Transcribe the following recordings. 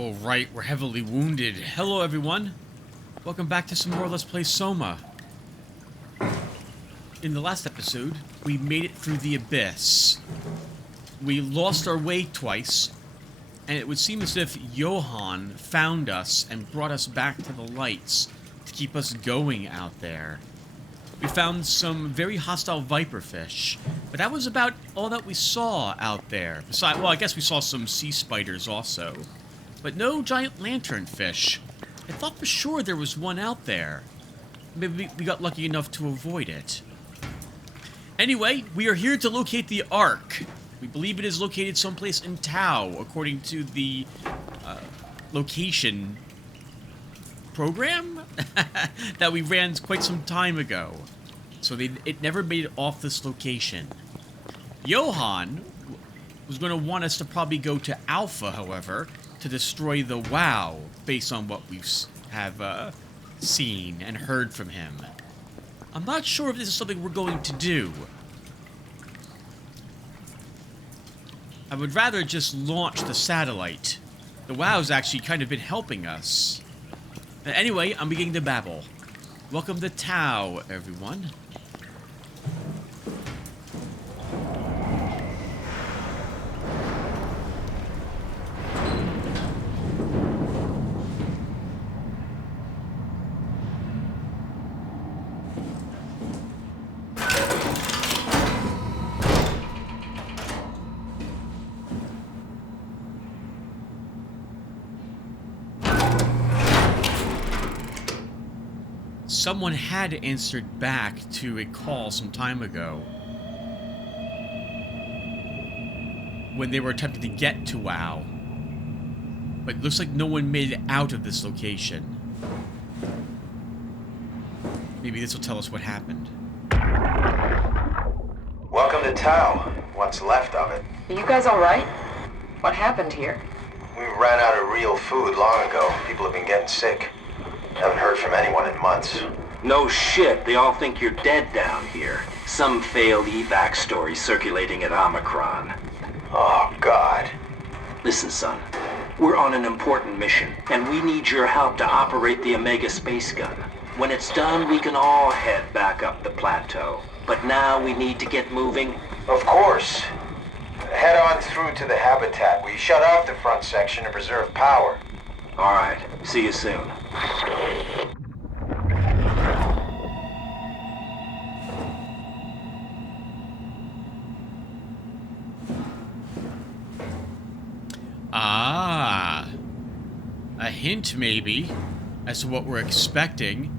Oh, right, we're heavily wounded. Hello, everyone. Welcome back to some more Let's Play SOMA. In the last episode, we made it through the abyss. We lost our way twice, and it would seem as if Johan found us and brought us back to the lights to keep us going out there. We found some very hostile viperfish, but that was about all that we saw out there. Besides, well, I guess we saw some sea spiders also. But no giant lanternfish. I thought for sure there was one out there. Maybe we got lucky enough to avoid it. Anyway, we are here to locate the Ark. We believe it is located someplace in Tau, according to the location program that we ran quite some time ago. So it never made it off this location. Johan was going to want us to probably go to Alpha, however, to destroy the WoW, based on what we have seen and heard from him. I'm not sure if this is something we're going to do. I would rather just launch the satellite. The WoW's actually kind of been helping us. Anyway, I'm beginning to babble. Welcome to Tau, everyone. Someone had answered back to a call some time ago when they were attempting to get to WoW. But it looks like no one made it out of this location. Maybe this will tell us what happened. Welcome to Tau. What's left of it. Are you guys alright? What happened here? We ran out of real food long ago. People have been getting sick. Haven't heard from anyone in months. No shit, they all think you're dead down here. Some failed evac story circulating at Omicron. Oh, God. Listen, son. We're on an important mission, and we need your help to operate the Omega space gun. When it's done, we can all head back up the plateau. But now we need to get moving. Of course. Head on through to the habitat. We shut off the front section to preserve power. All right, see you soon. Ah, a hint maybe as to what we're expecting.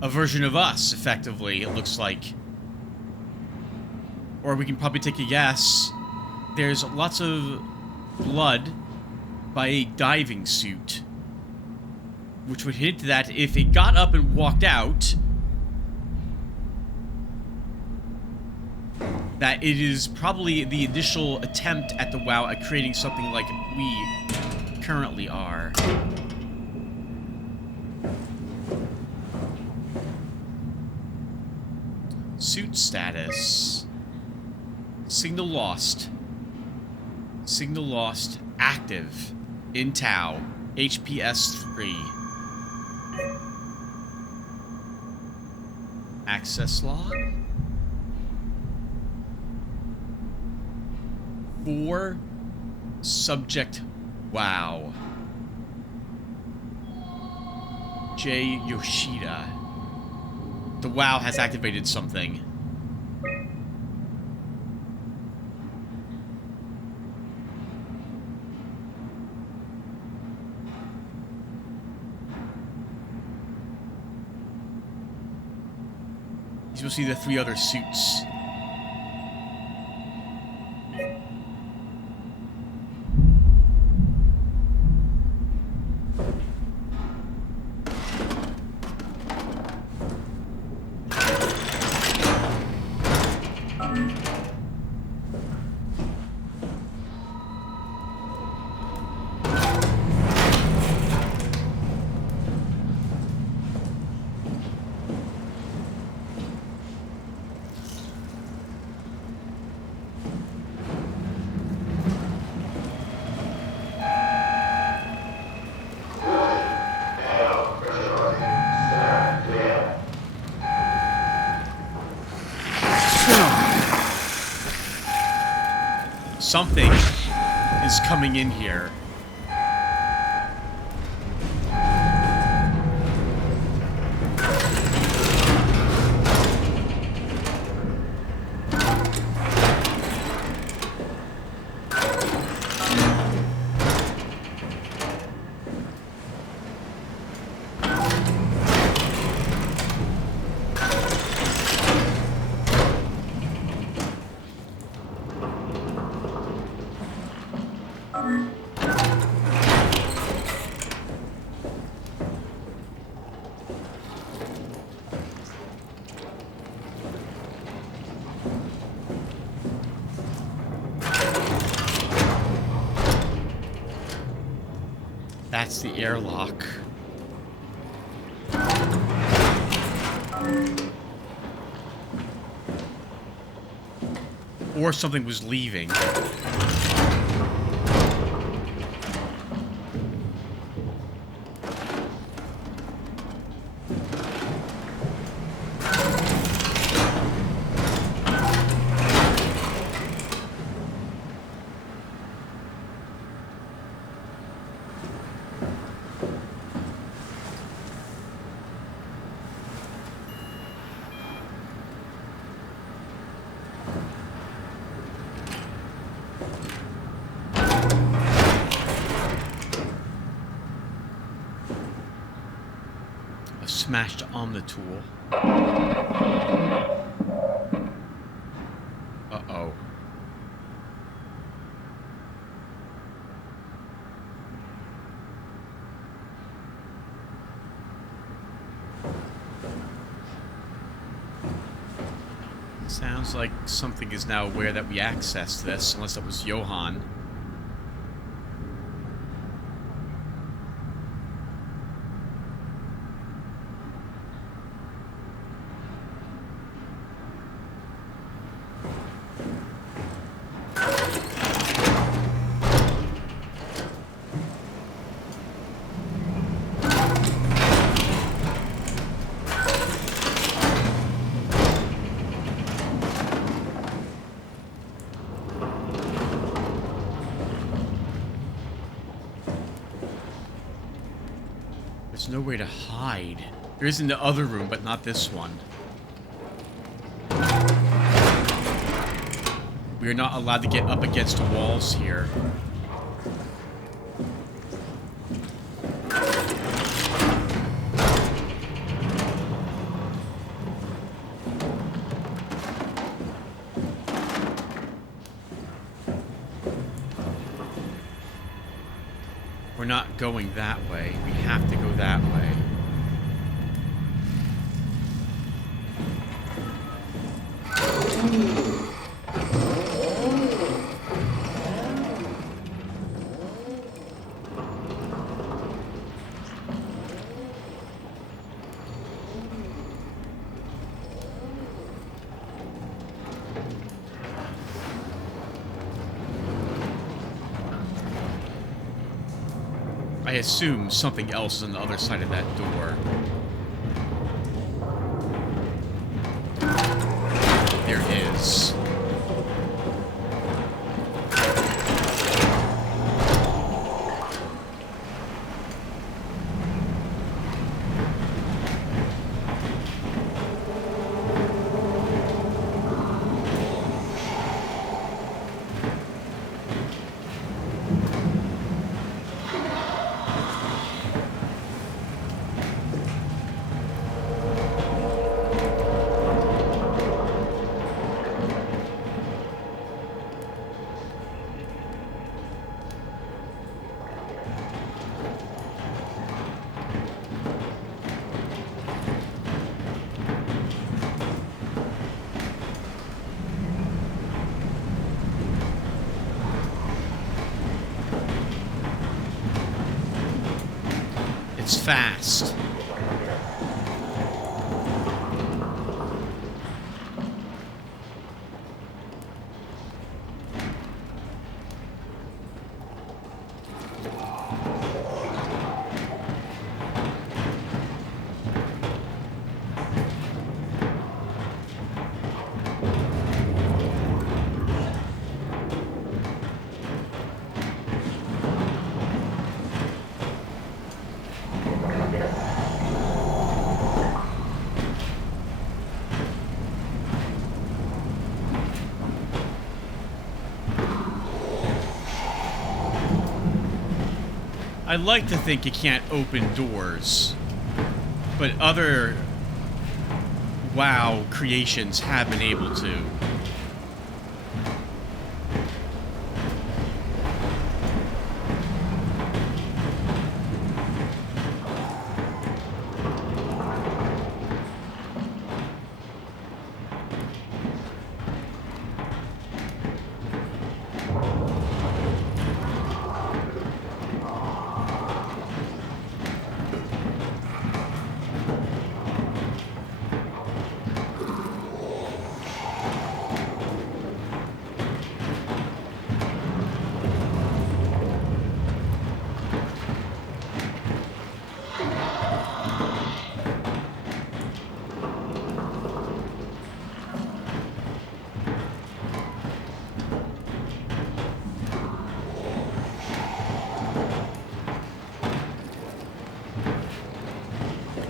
A version of us, effectively, it looks like. Or we can probably take a guess. There's lots of blood by a diving suit, which would hint that if it got up and walked out, that it is probably the initial attempt at the WoW at creating something like we currently are. Suit status. Signal lost. Signal lost. Active. In Tau. HPS 3. Access log. 4. Subject WoW. J. Yoshida. The WoW has activated something. You'll see the 3 other suits. Something is coming in here. That's the airlock. Or something was leaving. Smashed on the tool. Uh-oh. Sounds like something is now aware that we accessed this, unless that was Johann. There's no way to hide. There is in the other room, but not this one. We are not allowed to get up against walls here. We're not going that way. We have to go that way. I assume something else is on the other side of that door. There is. It's fast. I like to think it can't open doors, but other WoW creations have been able to.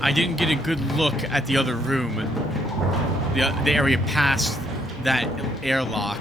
I didn't get a good look at the other room, the area past that airlock.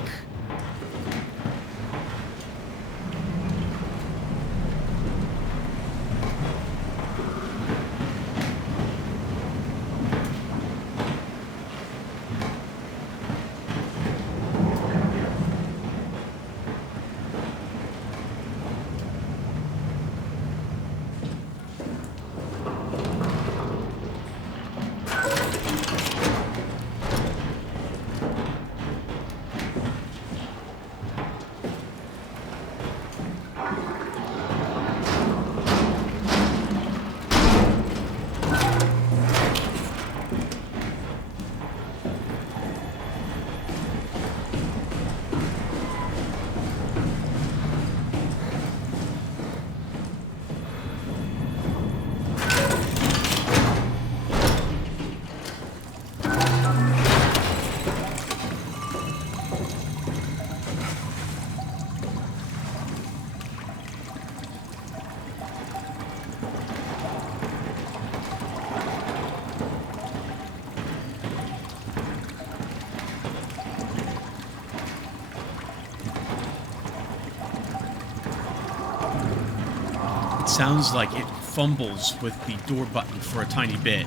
Sounds like it fumbles with the door button for a tiny bit,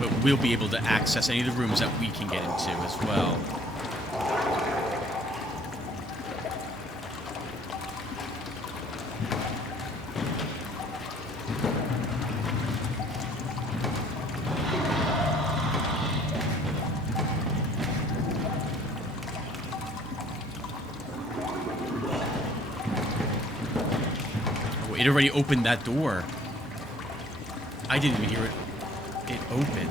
but we'll be able to access any of the rooms that we can get into as well. It already opened that door. I didn't even hear it open.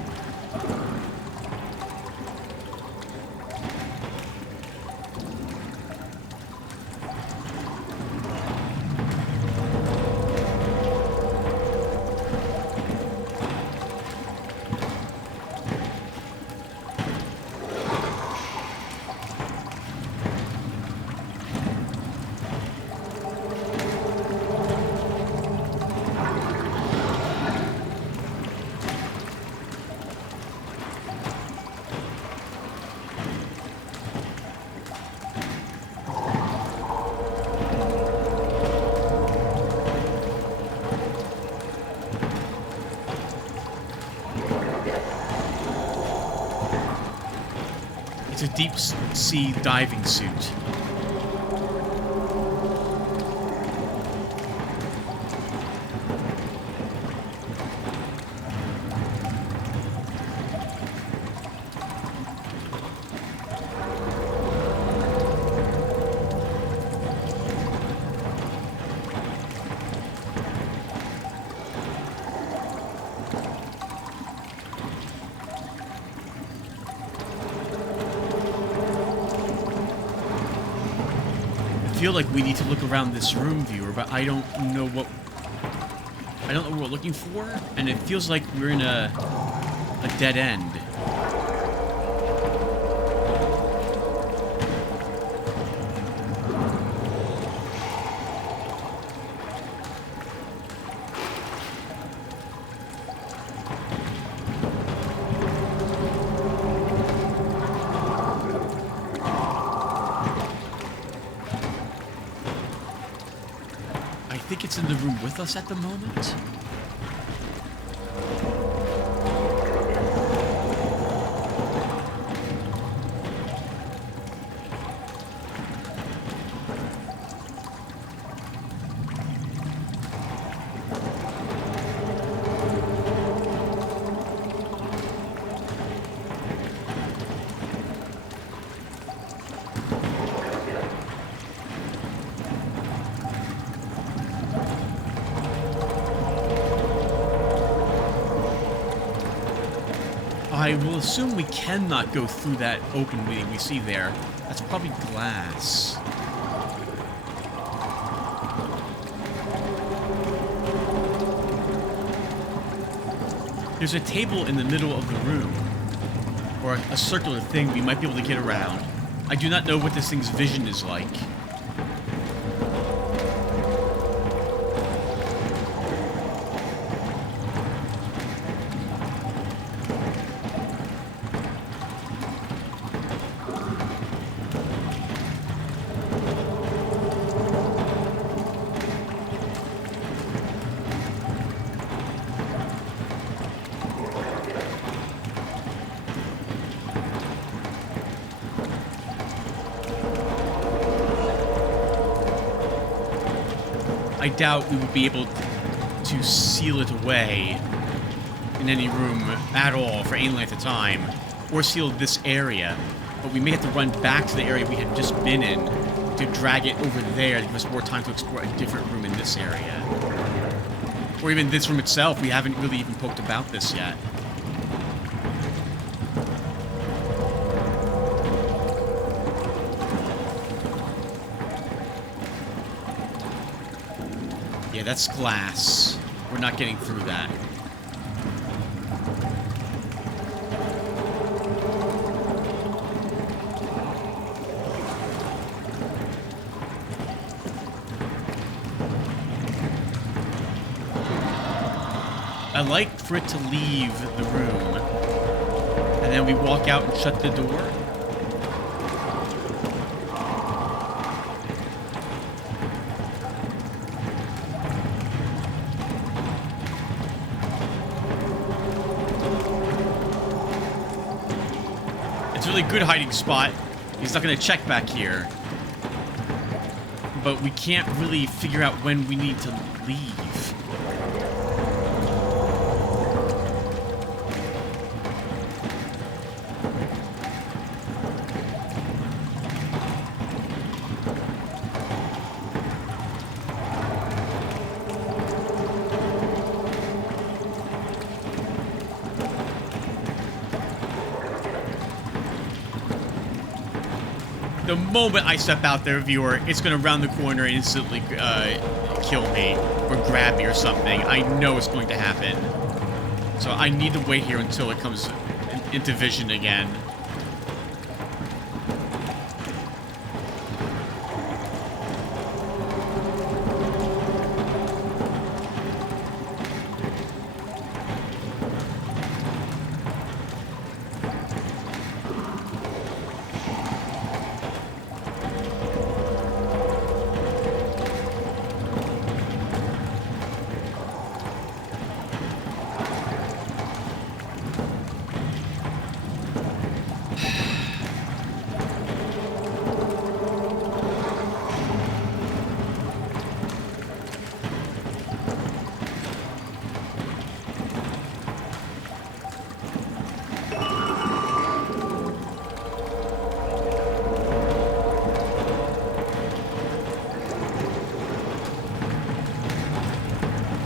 It's a deep sea diving suit. I feel like we need to look around this room, viewer, but I don't know what we're looking for, and it feels like we're in a dead end. think it's in the room with us at the moment. I will assume we cannot go through that opening we see there. That's probably glass. There's a table in the middle of the room, or a circular thing we might be able to get around. I do not know what this thing's vision is like. I doubt we would be able to seal it away in any room at all for any length of time, or seal this area. But we may have to run back to the area we had just been in to drag it over there to give us more time to explore a different room in this area. Or even this room itself. We haven't really even poked about this yet. Yeah, that's glass. We're not getting through that. I like for it to leave the room, and then we walk out and shut the door. It's a really good hiding spot. He's not going to check back here. But we can't really figure out when we need to leave. The moment I step out there, viewer, it's going to round the corner and instantly kill me or grab me or something. I know it's going to happen. So I need to wait here until it comes into vision again.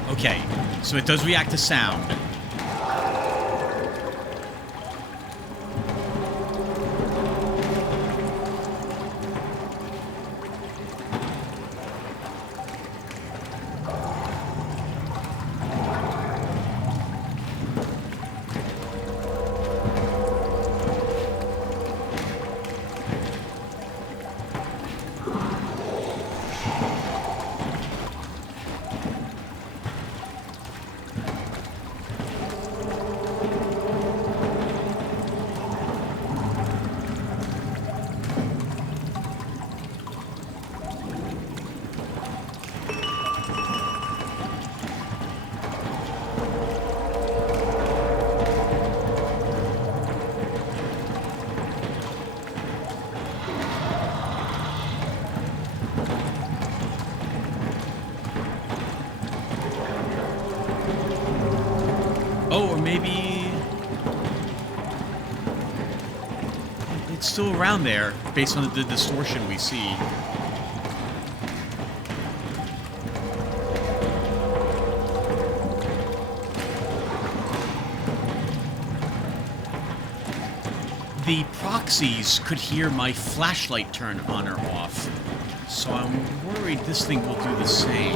Okay, so it does react to sound. or maybe it's still around there based on the distortion we see. The proxies could hear my flashlight turn on or off, so I'm worried this thing will do the same.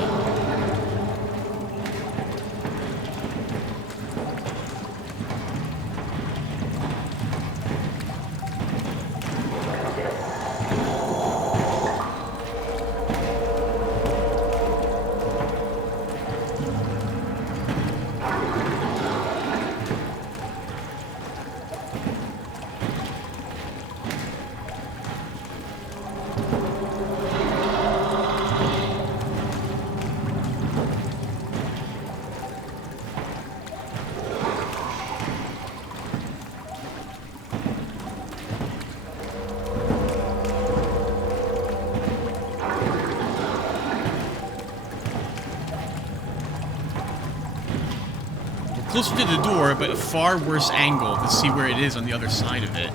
Closer to the door, but a far worse angle to see where it is on the other side of it.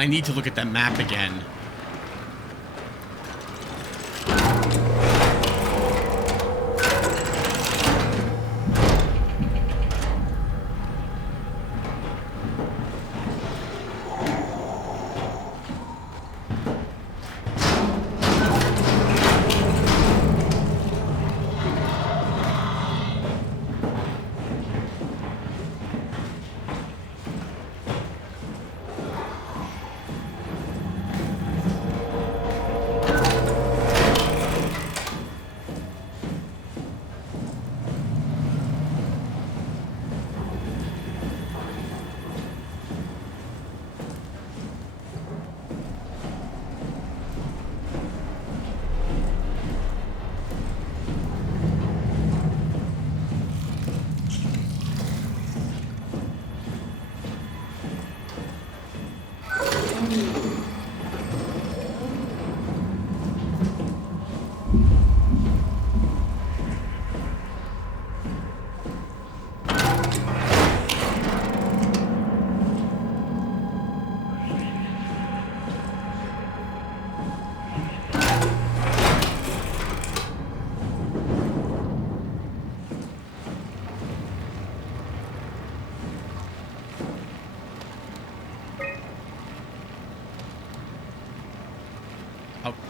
I need to look at that map again.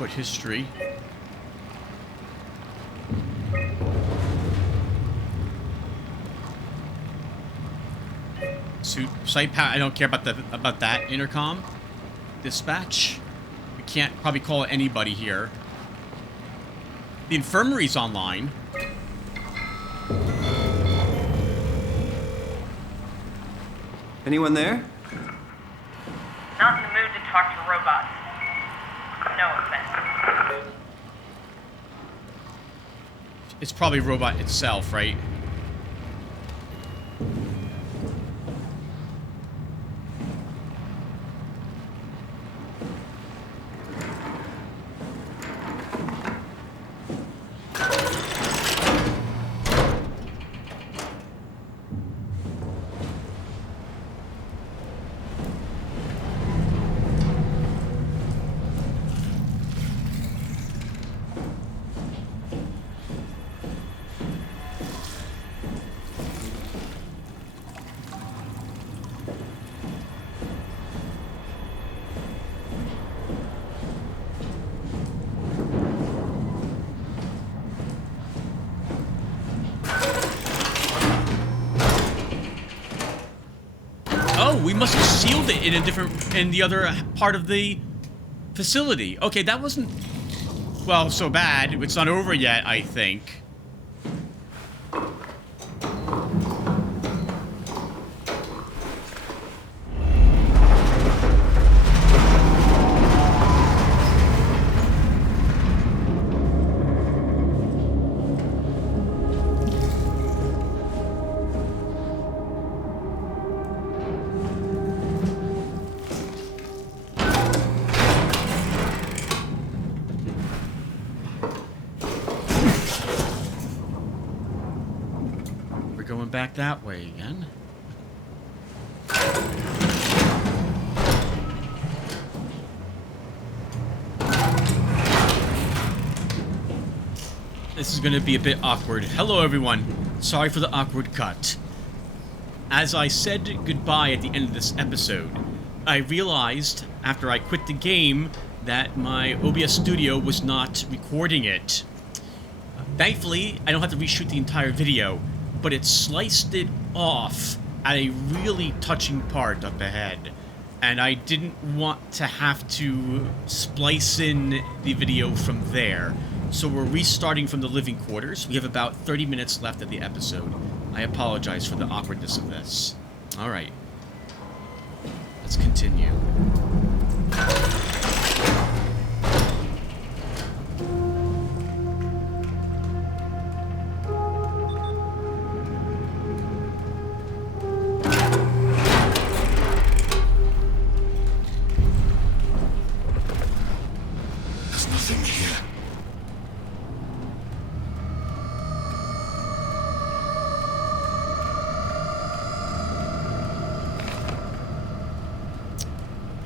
Put history. Suit site power. I don't care about that intercom. Dispatch. We can't probably call anybody here. The infirmary's online. Anyone there? Not in the mood to talk to robots. No offense. It's probably robot itself, right? We must have sealed it in the other part of the facility. Okay, that wasn't, well, so bad. It's not over yet, I think. Going back that way again. This is going to be a bit awkward. Hello, everyone. Sorry for the awkward cut. As I said goodbye at the end of this episode, I realized after I quit the game that my OBS Studio was not recording it. Thankfully, I don't have to reshoot the entire video, but it sliced it off at a really touching part up ahead. And I didn't want to have to splice in the video from there. So we're restarting from the living quarters. We have about 30 minutes left of the episode. I apologize for the awkwardness of this. Alright. Let's continue.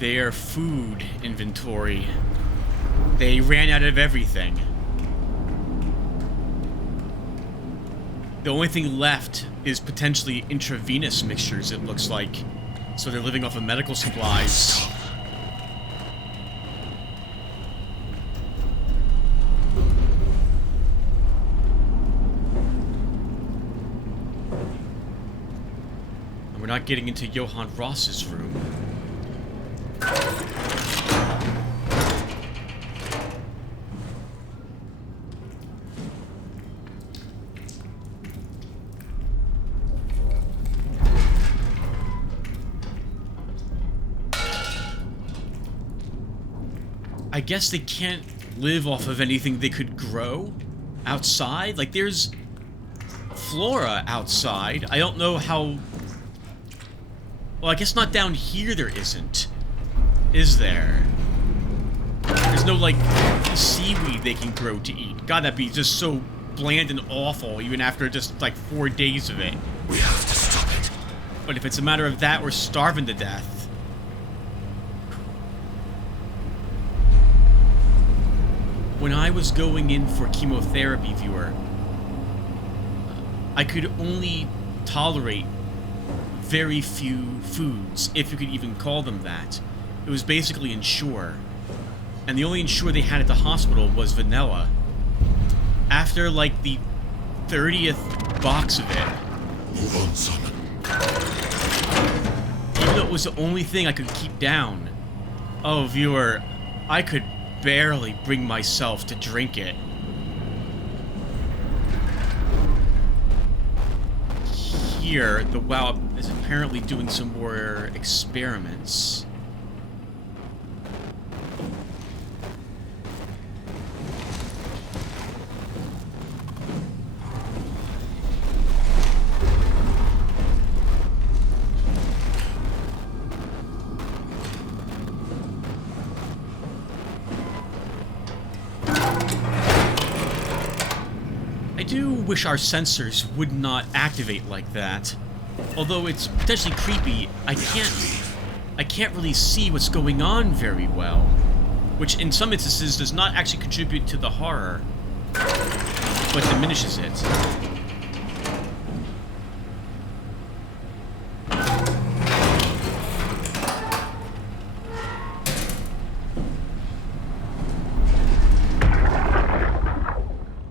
Their food inventory. They ran out of everything. The only thing left is potentially intravenous mixtures, it looks like. So they're living off of medical supplies. And we're not getting into Johann Ross's room. I guess they can't live off of anything they could grow outside. Like, there's flora outside. I don't know how... Well, I guess not down here there isn't. Is there? There's no, like, seaweed they can grow to eat. God, that'd be just so bland and awful, even after just, like, 4 days of it. We have to stop it. But if it's a matter of that, we're starving to death. When I was going in for chemotherapy, viewer, I could only tolerate very few foods, if you could even call them that. It was basically ensure. and the only insurer they had at the hospital was vanilla. After, like, the 30th box of it, Move on, son. even though it was the only thing I could keep down, oh, viewer, I could barely bring myself to drink it. Here, the WoW is apparently doing some more experiments. I do wish our sensors would not activate like that. Although it's potentially creepy, I can't really see what's going on very well. Which in some instances does not actually contribute to the horror, but diminishes it.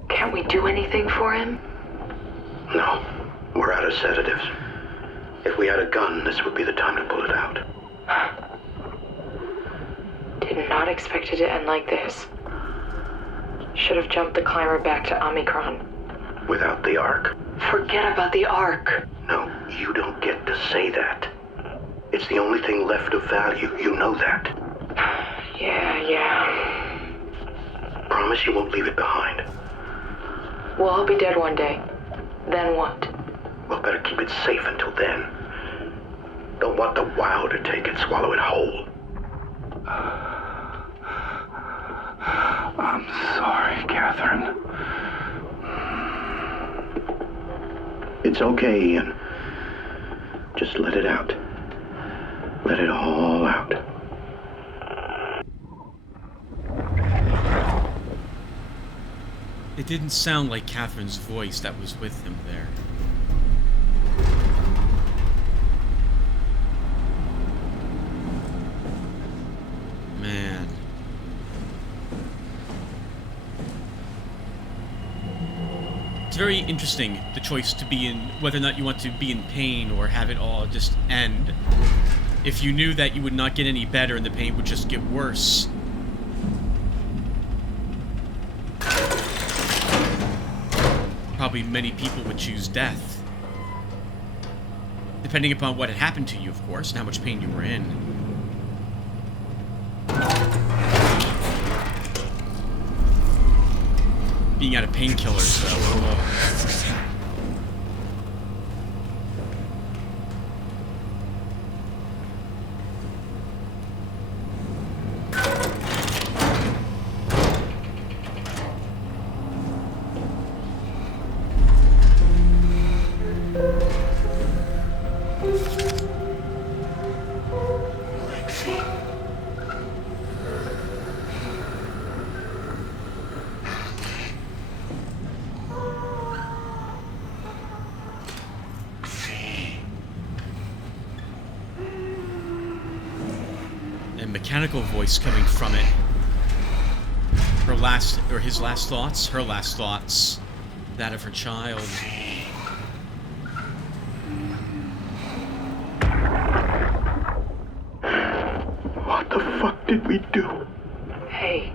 Can't we do anything for him? No, we're out of sedatives. If we had a gun, this would be the time to pull it out. Did not expect it to end like this. Should have jumped the climber back to Omicron. Without the Ark. Forget about the Ark. No, you don't get to say that. It's the only thing left of value, you know that. Yeah. Promise you won't leave it behind. We'll all be dead one day. Then what? We'll better keep it safe until then. Don't want the WoW to take it, swallow it whole. I'm sorry, Catherine. It's okay, Ian. Just let it out. Let it all out. It didn't sound like Catherine's voice that was with him there. Man. It's very interesting, the choice to be in, whether or not you want to be in pain or have it all just end. If you knew that you would not get any better and the pain would just get worse. Probably many people would choose death. Depending upon what had happened to you, of course, and how much pain you were in. Being out of painkillers, though. Ugh. Mechanical voice coming from it. Her last, or his last thoughts, her last thoughts, that of her child. What the fuck did we do? Hey,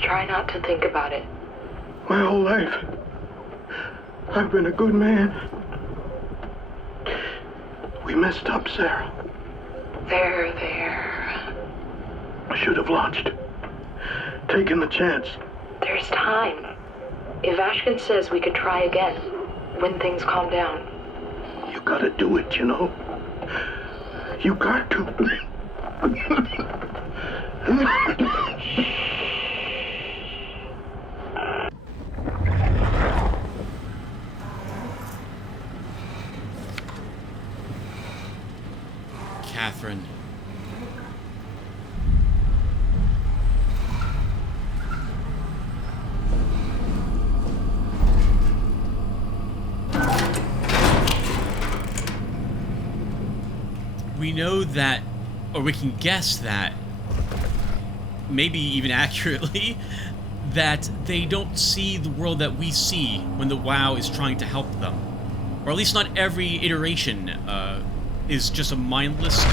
try not to think about it. My whole life, I've been a good man. We messed up, Sarah. There. I should have launched. Taken the chance. There's time. If Ashkin says we could try again, when things calm down. You gotta do it, you know? You got to. Catherine. We know that, or we can guess that maybe even accurately, that they don't see the world that we see when the WoW is trying to help them. Or at least not every iteration is just a mindless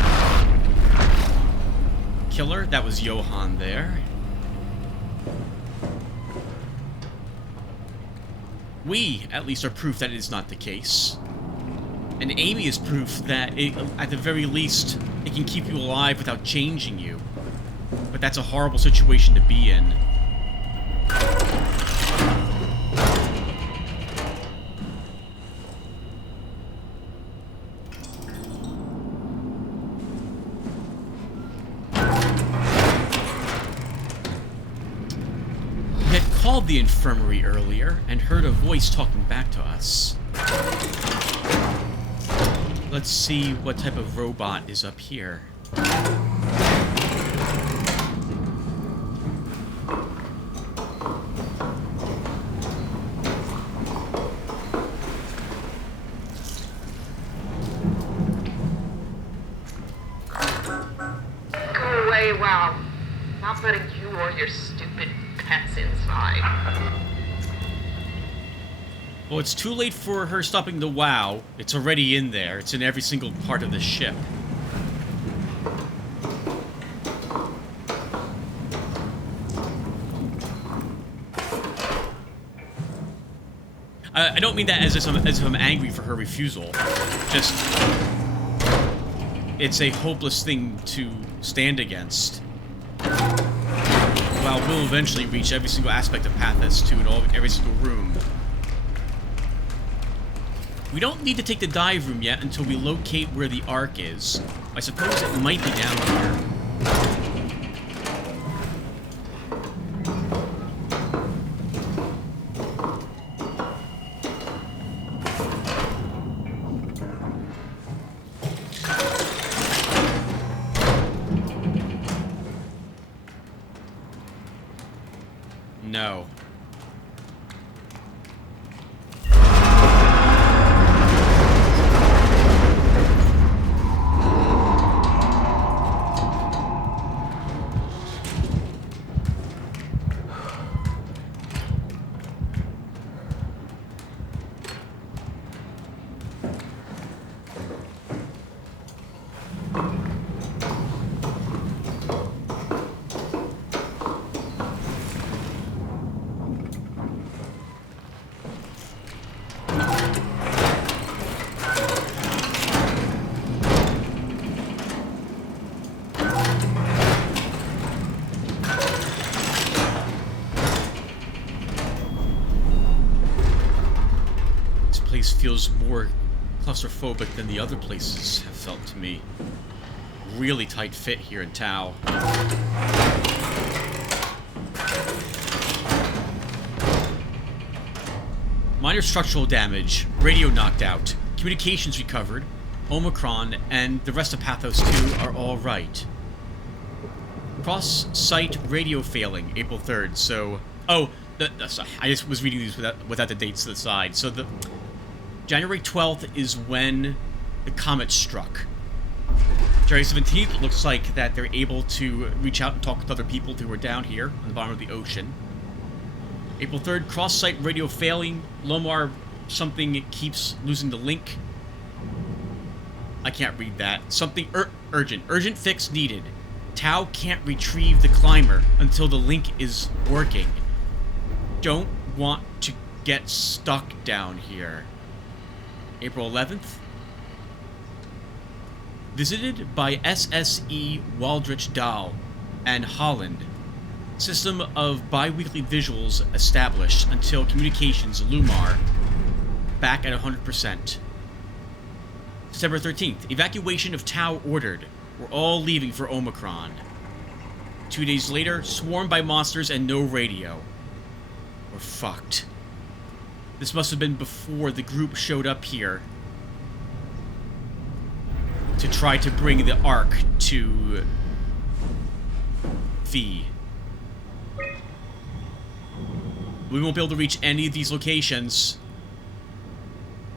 killer. That was Johan there. We, at least, are proof that it is not the case. And Amy is proof that, at the very least, it can keep you alive without changing you. But that's a horrible situation to be in. We had called the infirmary earlier and heard a voice talking back to us. Let's see what type of robot is up here. Go away, WoW. Not letting you or your stupid pets inside. Well, it's too late for her stopping the WoW. It's already in there. It's in every single part of the ship. I don't mean that as if I'm angry for her refusal. Just, it's a hopeless thing to stand against. WoW will eventually reach every single aspect of Pathos 2 in every single room. We don't need to take the dive room yet until we locate where the Ark is. I suppose it might be down here. No. Feels more claustrophobic than the other places have felt to me. Really tight fit here in Tau. Minor structural damage, radio knocked out, communications recovered, Omicron, and the rest of Pathos 2 are all right. Cross-site radio failing, April 3rd, so... Oh, I just was reading these without the dates to the side. So the... January 12th is when the comet struck. January 17th, it looks like that they're able to reach out and talk with other people who are down here on the bottom of the ocean. April 3rd, cross-site radio failing. Lomar, something keeps losing the link. I can't read that. Something urgent. Urgent fix needed. Tau can't retrieve the climber until the link is working. Don't want to get stuck down here. April 11th. Visited by SSE Waldrich Dahl and Holland. System of bi-weekly visuals established until communications Lumar back at 100%. September 13th. Evacuation of Tau ordered. We're all leaving for Omicron. 2 days later, swarmed by monsters and no radio. We're fucked. This must have been before the group showed up here to try to bring the Ark to Fee. We won't be able to reach any of these locations.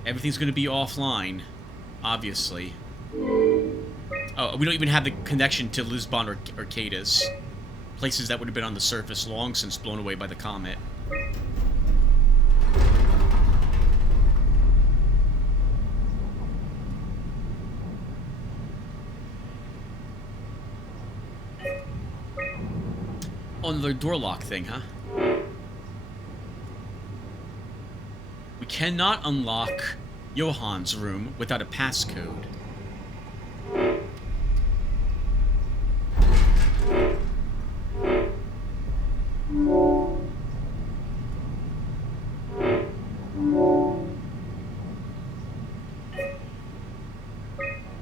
Everything's going to be offline, obviously. Oh, we don't even have the connection to Lisbon or Cadiz. Places that would have been on the surface long since blown away by the comet. Oh, another door lock thing, huh? We cannot unlock Johann's room without a passcode.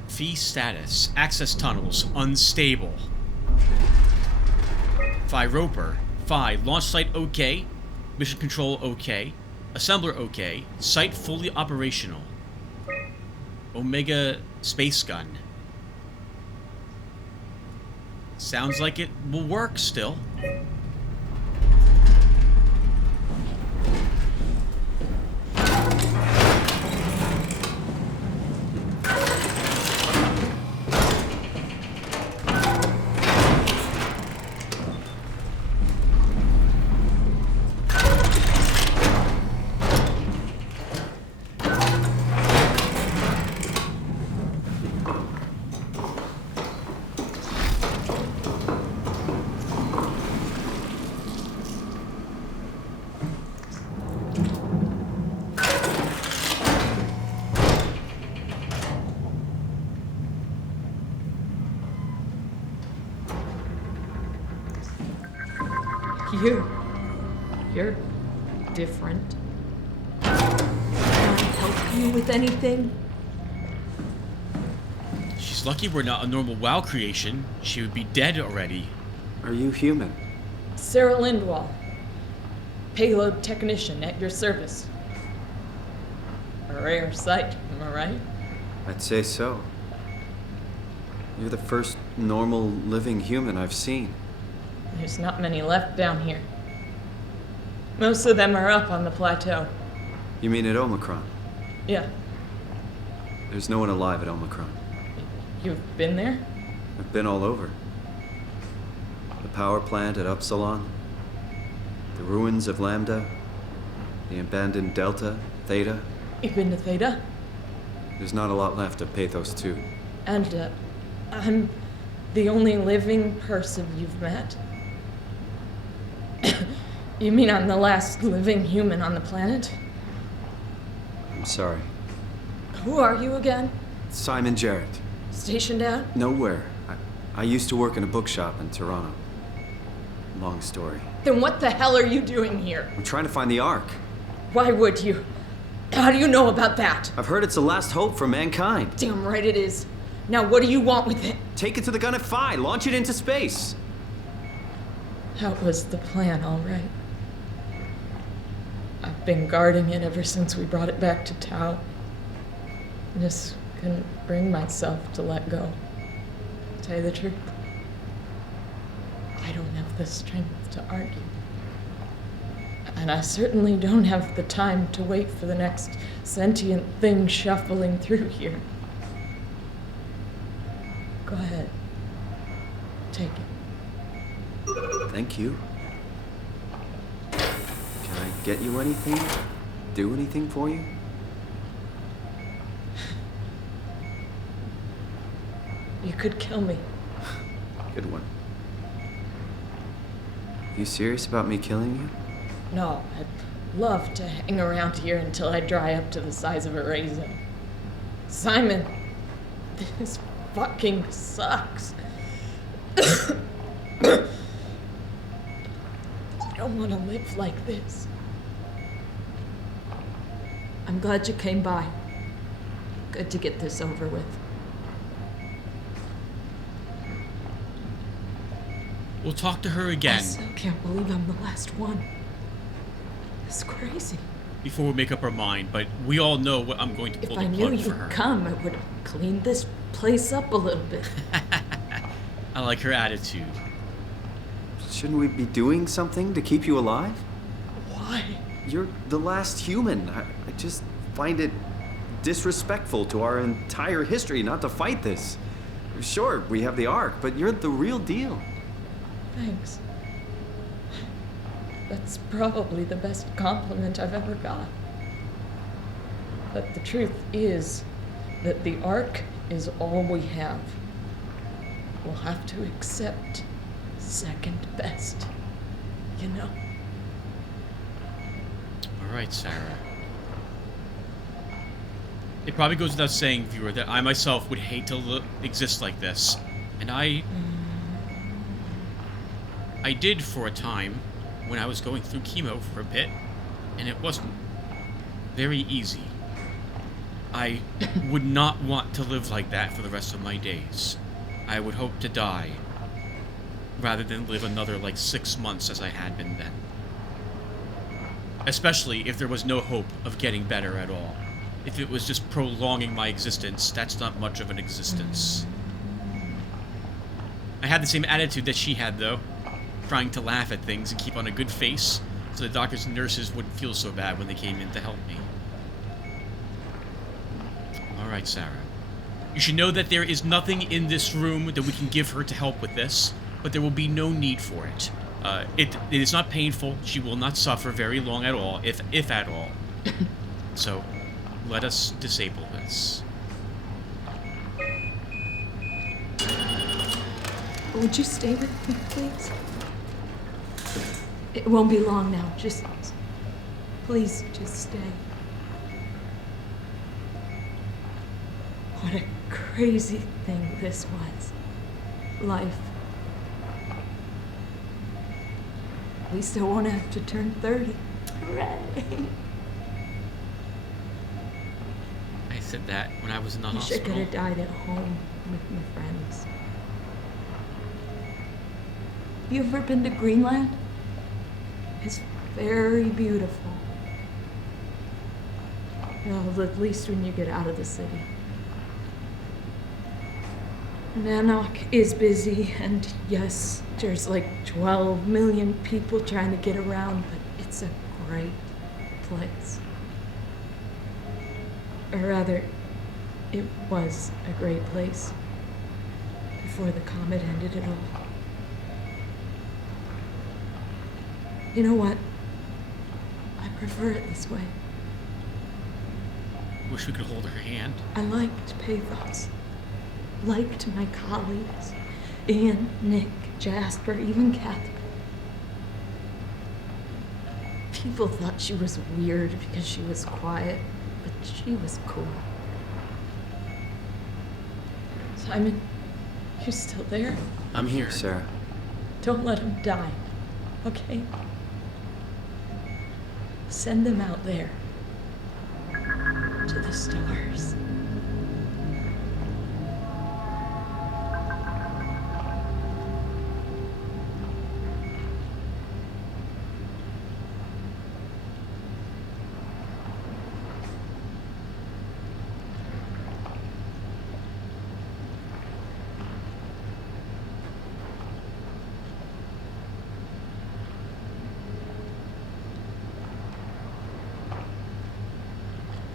Fee status. Access tunnels. Unstable. Phi Roper. Phi. Launch site okay. Mission control okay. Assembler okay. Site fully operational. Omega space gun. Sounds like it will work still. You're different. Can I help you with anything? She's lucky we're not a normal WoW creation. She would be dead already. Are you human? Sarah Lindwall, payload technician at your service. A rare sight, am I right? I'd say so. You're the first normal living human I've seen. There's not many left down here. Most of them are up on the plateau. You mean at Omicron? Yeah. There's no one alive at Omicron. You've been there? I've been all over. The power plant at Upsilon, the ruins of Lambda, the abandoned Delta, Theta. You've been to Theta? There's not a lot left of Pathos 2. And, I'm the only living person you've met? You mean I'm the last living human on the planet? I'm sorry. Who are you again? Simon Jarrett. Stationed out? Nowhere. I used to work in a bookshop in Toronto. Long story. Then what the hell are you doing here? I'm trying to find the Ark. Why would you? How do you know about that? I've heard it's the last hope for mankind. Damn right it is. Now what do you want with it? Take it to the gun at Phi. Launch it into space. That was the plan, all right. I've been guarding it ever since we brought it back to Tau. Just couldn't bring myself to let go. To tell you the truth, I don't have the strength to argue. And I certainly don't have the time to wait for the next sentient thing shuffling through here. Go ahead. Take it. Thank you. Can I get you anything? Do anything for you? You could kill me. Good one. You serious about me killing you? No, I'd love to hang around here until I dry up to the size of a raisin. Simon, this fucking sucks. I don't want to live like this. I'm glad you came by. Good to get this over with. We'll talk to her again. I still can't believe I'm the last one. It's crazy. Before we make up our mind, but we all know what I'm going to pull If I the knew plug for you'd her. come, I would have cleaned this place up a little bit. I like her attitude. Shouldn't we be doing something to keep you alive? Why? You're the last human. I just find it disrespectful to our entire history not to fight this. Sure, we have the Ark, but you're the real deal. Thanks. That's probably the best compliment I've ever got. But the truth is that the Ark is all we have. We'll have to accept second best, you know? All right, Sarah. It probably goes without saying, viewer, that I myself would hate to exist like this. And I did for a time when I was going through chemo for a bit, and it wasn't very easy. I would not want to live like that for the rest of my days. I would hope to die rather than live another, like, 6 months as I had been then. Especially if there was no hope of getting better at all. If it was just prolonging my existence, that's not much of an existence. I had the same attitude that she had, though. Trying to laugh at things and keep on a good face, so the doctors and nurses wouldn't feel so bad when they came in to help me. Alright, Sarah. You should know that there is nothing in this room that we can give her to help with this, but there will be no need for it. It is not painful. She will not suffer very long at all, if at all. So, let us disable this. Would you stay with me, please? It won't be long now. Please, just stay. What a crazy thing this was. Life. At least I won't have to turn 30. Hooray! I said that when I was in the Wish I hospital. could have died at home with my friends. Have you ever been to Greenland? It's very beautiful. Well, at least when you get out of the city. Nanook is busy, and yes, there's like 12 million people trying to get around, but it's a great place. Or rather, it was a great place before the comet ended it all. You know what? I prefer it this way. Wish we could hold her hand. I liked Pathos. Liked my colleagues. Ian, Nick, Jasper, even Catherine. People thought she was weird because she was quiet, but she was cool. Simon, you still there? I'm here. Sarah. Don't let him die, okay? Send them out there. To the stars.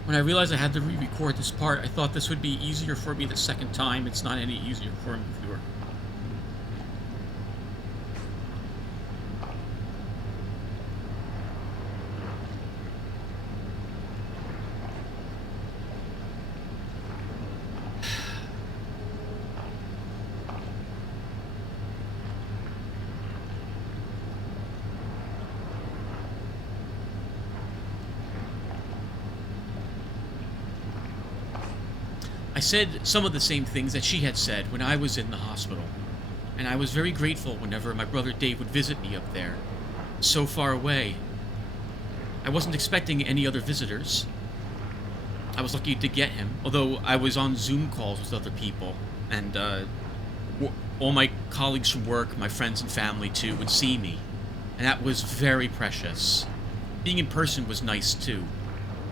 When I realized I had to re-record this part, I thought this would be easier for me the second time. It's not any easier for me, viewer. I said some of the same things that she had said when I was in the hospital, and I was very grateful whenever my brother Dave would visit me up there, so far away. I wasn't expecting any other visitors. I was lucky to get him, although I was on Zoom calls with other people, and all my colleagues from work, my friends and family too, would see me, and that was very precious. Being in person was nice too.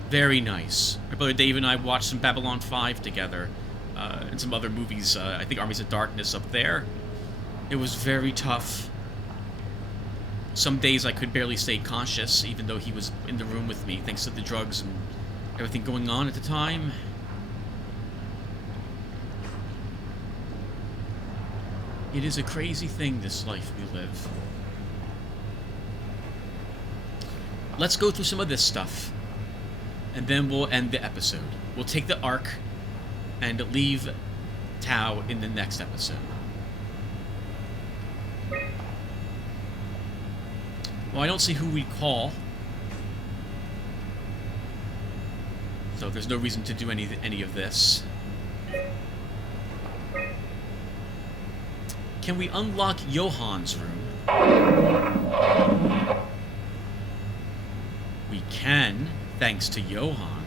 Very nice. My brother Dave and I watched some Babylon 5 together, and some other movies, I think Armies of Darkness up there. It was very tough. Some days I could barely stay conscious, even though he was in the room with me, thanks to the drugs and everything going on at the time. It is a crazy thing, this life we live. Let's go through some of this stuff, and then we'll end the episode. We'll take the Ark and leave Tau in the next episode. Well, I don't see who we'd call, so there's no reason to do any of this. Can we unlock Johann's room? We can, thanks to Johann.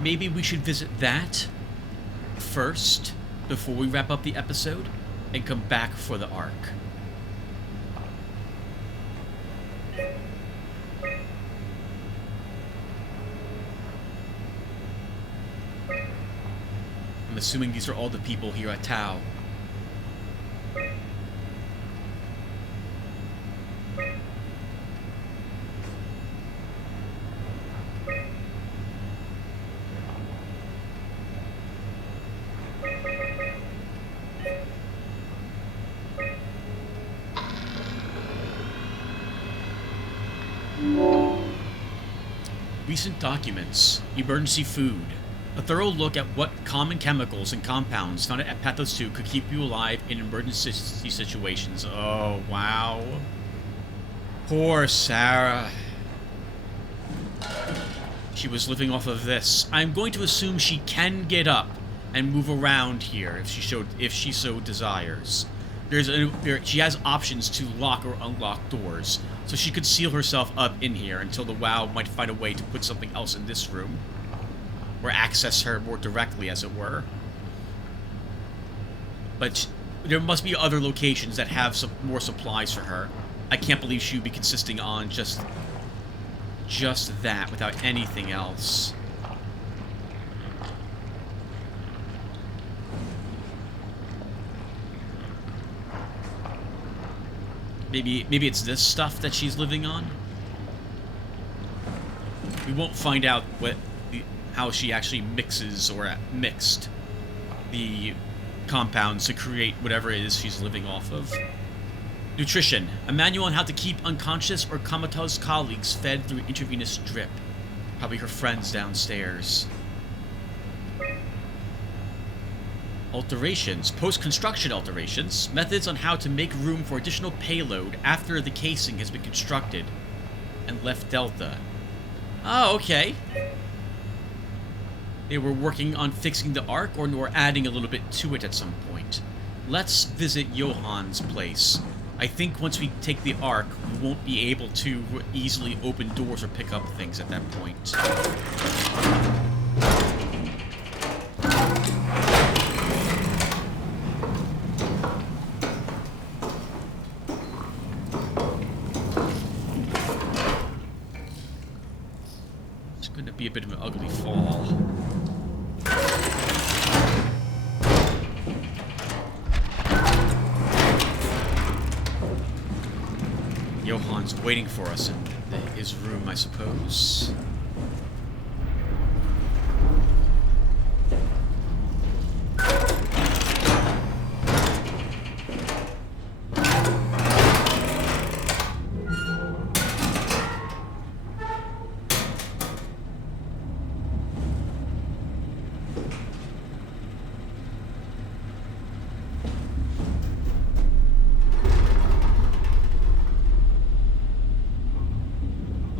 Maybe we should visit that first before we wrap up the episode and come back for the Ark. I'm assuming these are all the people here at Tau. Recent documents, emergency food. A thorough look at what common chemicals and compounds found at Pathos 2 could keep you alive in emergency situations. Oh, wow. Poor Sarah. She was living off of this. I'm going to assume she can get up and move around here if she so desires. She has options to lock or unlock doors, so she could seal herself up in here until the WoW might find a way to put something else in this room. Or access her more directly, as it were. But there must be other locations that have some more supplies for her. I can't believe she would be consisting on just that without anything else. Maybe it's this stuff that she's living on? We won't find out how she actually mixes or mixed the compounds to create whatever it is she's living off of. Nutrition. A manual on how to keep unconscious or comatose colleagues fed through intravenous drip. Probably her friends downstairs. Alterations. Post-construction alterations. Methods on how to make room for additional payload after the casing has been constructed and left Delta. Oh, okay. They were working on fixing the Ark, or were adding a little bit to it at some point. Let's visit Johann's place. I think once we take the Ark, we won't be able to easily open doors or pick up things at that point. It's going to be a bit of an ugly fall. Johann's waiting for us in his room, I suppose.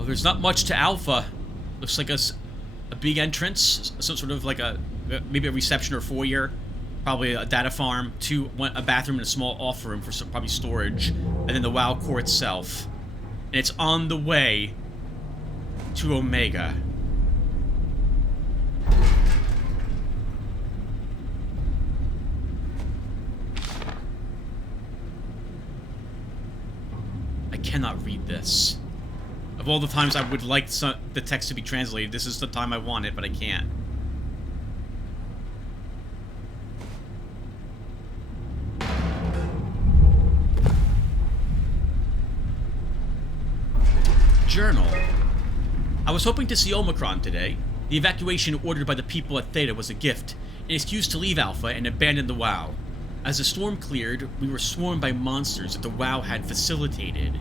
There's not much to Alpha. Looks like a big entrance, some sort of like maybe a reception or foyer, probably a data farm, a bathroom and a small off room for probably storage, and then the WoW core itself. And it's on the way to Omega. I cannot read this. Of all the times I would like the text to be translated, this is the time I want it, but I can't. Journal. I was hoping to see Omicron today. The evacuation ordered by the people at Theta was a gift. an excuse to leave Alpha and abandon the WoW. As the storm cleared, we were swarmed by monsters that the WoW had facilitated.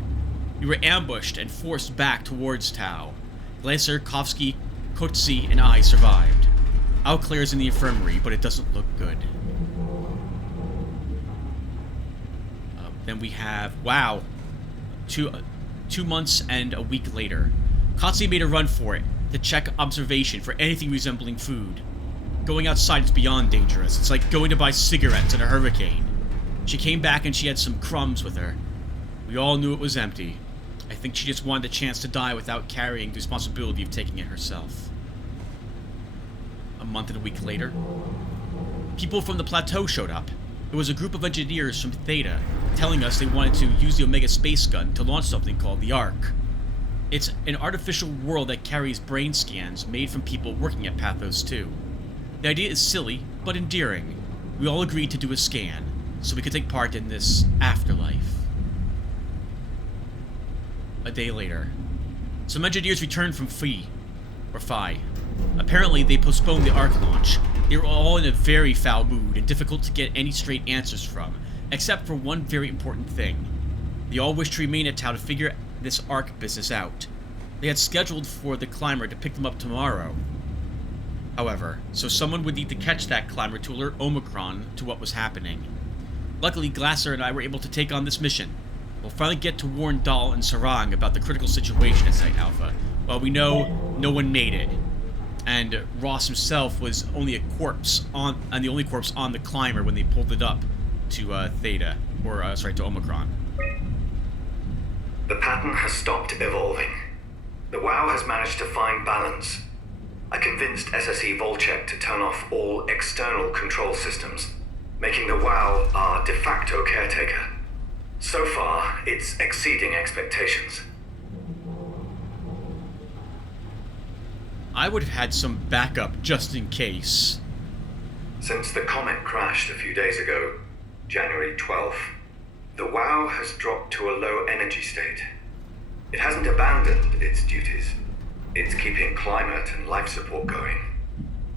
We were ambushed and forced back towards Tau. Glaser, Kovsky, Kotzi, and I survived. Claire's in the infirmary, but it doesn't look good. Then we have, wow, 2 months and a week later. Kotzi made a run for it, to check observation for anything resembling food. Going outside is beyond dangerous. It's like going to buy cigarettes in a hurricane. She came back and she had some crumbs with her. We all knew it was empty. I think she just wanted a chance to die without carrying the responsibility of taking it herself. A month and a week later, people from the plateau showed up. It was a group of engineers from Theta, telling us they wanted to use the Omega space gun to launch something called the Ark. It's an artificial world that carries brain scans made from people working at Pathos 2. The idea is silly, but endearing. We all agreed to do a scan, so we could take part in this afterlife. A day later, some engineers returned from Phi. Apparently, they postponed the Ark launch. They were all in a very foul mood and difficult to get any straight answers from, except for one very important thing. They all wished to remain at Tau to figure this Ark business out. They had scheduled for the climber to pick them up tomorrow. However, so someone would need to catch that climber to alert Omicron to what was happening. Luckily, Glasser and I were able to take on this mission. We'll finally get to warn Dahl and Sarang about the critical situation at Site Alpha. Well, we know no one made it. And Ross himself was only a corpse and the only corpse on the climber when they pulled it up to Theta, to Omicron. The pattern has stopped evolving. The WoW has managed to find balance. I convinced SSE Volchek to turn off all external control systems, making the WoW our de facto caretaker. So far, it's exceeding expectations. I would have had some backup just in case. Since the comet crashed a few days ago, January 12th, the WoW has dropped to a low energy state. It hasn't abandoned its duties. It's keeping climate and life support going.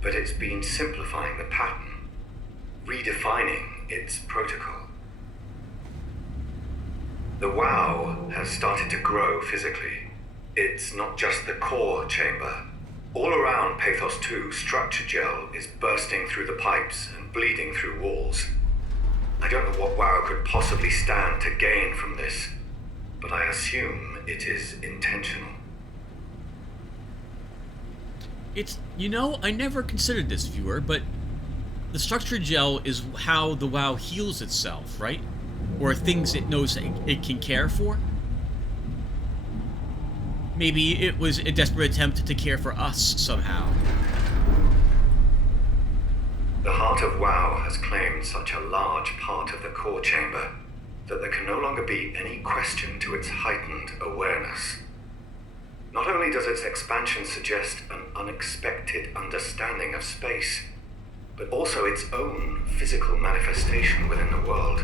But it's been simplifying the pattern, redefining its protocol. The WoW has started to grow physically. It's not just the core chamber. All around Pathos 2, structure gel is bursting through the pipes and bleeding through walls. I don't know what WoW could possibly stand to gain from this, but I assume it is intentional. I never considered this, viewer, but the structure gel is how the WoW heals itself, right? Or things it knows it can care for? Maybe it was a desperate attempt to care for us somehow. The heart of WoW has claimed such a large part of the core chamber that there can no longer be any question to its heightened awareness. Not only does its expansion suggest an unexpected understanding of space, but also its own physical manifestation within the world.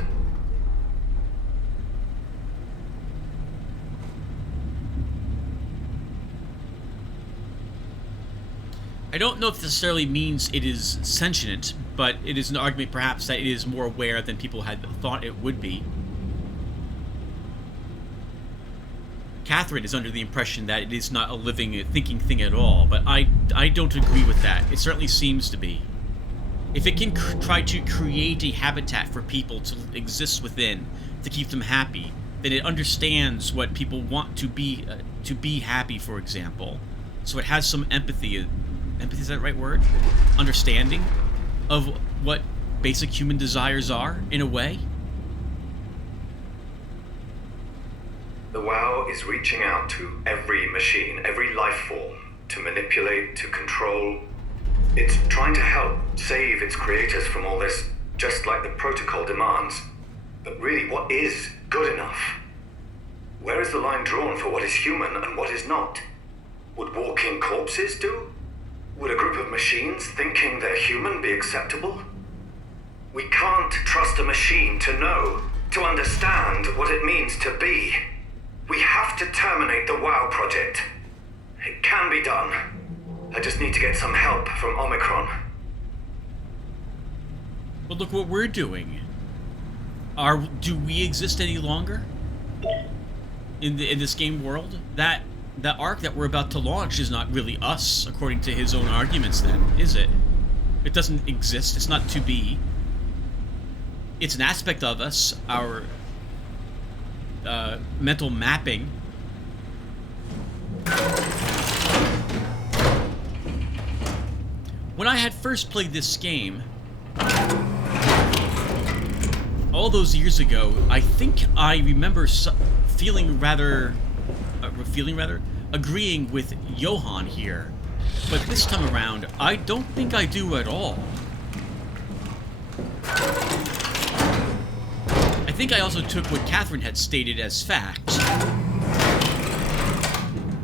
I don't know if this necessarily means it is sentient, but it is an argument perhaps that it is more aware than people had thought it would be. Catherine is under the impression that it is not a living, thinking thing at all, but I don't agree with that. It certainly seems to be. If it can try to create a habitat for people to exist within, to keep them happy, then it understands what people want to be happy, for example. So it has some empathy. Empathy, is that the right word? Understanding of what basic human desires are, in a way. The WoW is reaching out to every machine, every life form, to manipulate, to control. It's trying to help save its creators from all this, just like the protocol demands. But really, what is good enough? Where is the line drawn for what is human and what is not? Would walking corpses do? Would a group of machines thinking they're human be acceptable? We can't trust a machine to know, to understand what it means to be. We have to terminate the WoW project. It can be done. I just need to get some help from Omicron. But look what we're doing. Do we exist any longer in this game world? That arc that we're about to launch is not really us, according to his own arguments. Then, is it? It doesn't exist. It's not to be. It's an aspect of us. Our mental mapping. When I had first played this game, all those years ago, I think I remember feeling rather, agreeing with Johan here. But this time around, I don't think I do at all. I think I also took what Catherine had stated as fact.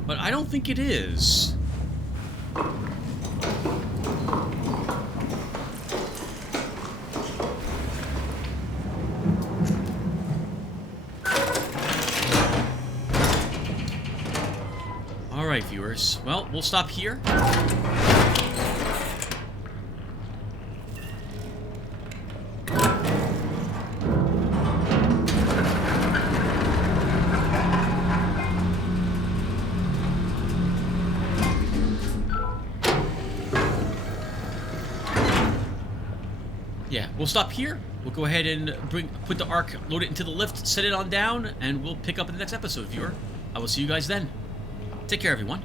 But I don't think it is. Alright, viewers. Well, we'll stop here. Yeah, we'll stop here. We'll go ahead and put the Ark, load it into the lift, set it on down, and we'll pick up in the next episode, viewer. I will see you guys then. Take care, everyone.